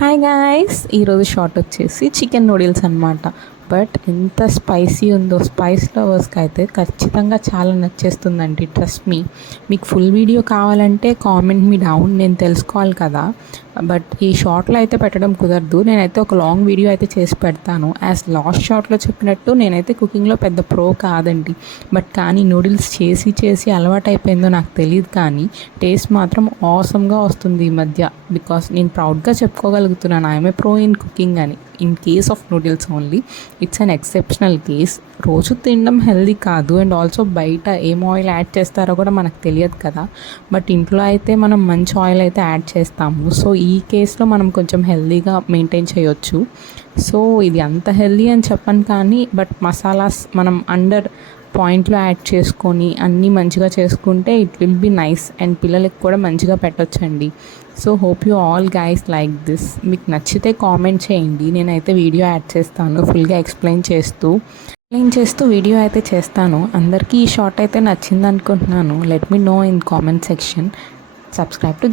Hi guys, ఈరోజు short వచ్చేసి chicken noodles అనమాట. బట్ ఎంత స్పైసీ ఉందో, స్పైస్ లవర్స్కి అయితే ఖచ్చితంగా చాలా నచ్చేస్తుందండి. Trust me. మీకు ఫుల్ వీడియో కావాలంటే కామెంట్ మీ డౌన్, నేను తెలుసుకోవాలి కదా. బట్ ఈ షార్ట్లో అయితే పెట్టడం కుదరదు. నేనైతే ఒక లాంగ్ వీడియో అయితే చేసి పెడతాను. యాజ్ లాస్ట్ షార్ట్లో చెప్పినట్టు నేనైతే కుకింగ్లో పెద్ద ప్రో కాదండి. బట్ కానీ నూడిల్స్ చేసి చేసి అలవాటు అయిపోయిందో నాకు తెలియదు, కానీ టేస్ట్ మాత్రం ఆసమ్గా వస్తుంది ఈ మధ్య. బికాస్ నేను ప్రౌడ్గా చెప్పుకోగలుగుతున్నాను I'm a pro in cooking అని. In case of noodles only, it's an exceptional case. రోజు తినడం హెల్దీ కాదు, అండ్ ఆల్సో బయట ఏం ఆయిల్ యాడ్ చేస్తారో కూడా మనకు తెలియదు కదా. బట్ ఇంట్లో అయితే మనం మంచి ఆయిల్ అయితే యాడ్ చేస్తాము. సో ఈ కేసులో మనం కొంచెం హెల్దీగా మెయింటైన్ చేయొచ్చు. సో ఇది అంత హెల్దీ అని చెప్పను, కానీ బట్ మసాలాస్ మనం అండర్ పాయింట్లో యాడ్ చేసుకొని అన్నీ మంచిగా చేసుకుంటే it will be nice, and పిల్లలకి కూడా మంచిగా పెట్టొచ్చండి. So hope you all guys like this. మీకు నచ్చితే కామెంట్ చేయండి, నేనైతే వీడియో యాడ్ చేస్తాను ఫుల్గా ఎక్స్ప్లెయిన్ చేస్తూ వీడియో అయితే చేస్తాను. అందరికీ ఈ షార్ట్ అయితే నచ్చింది అనుకుంటున్నాను. Let me know in comment section. Subscribe to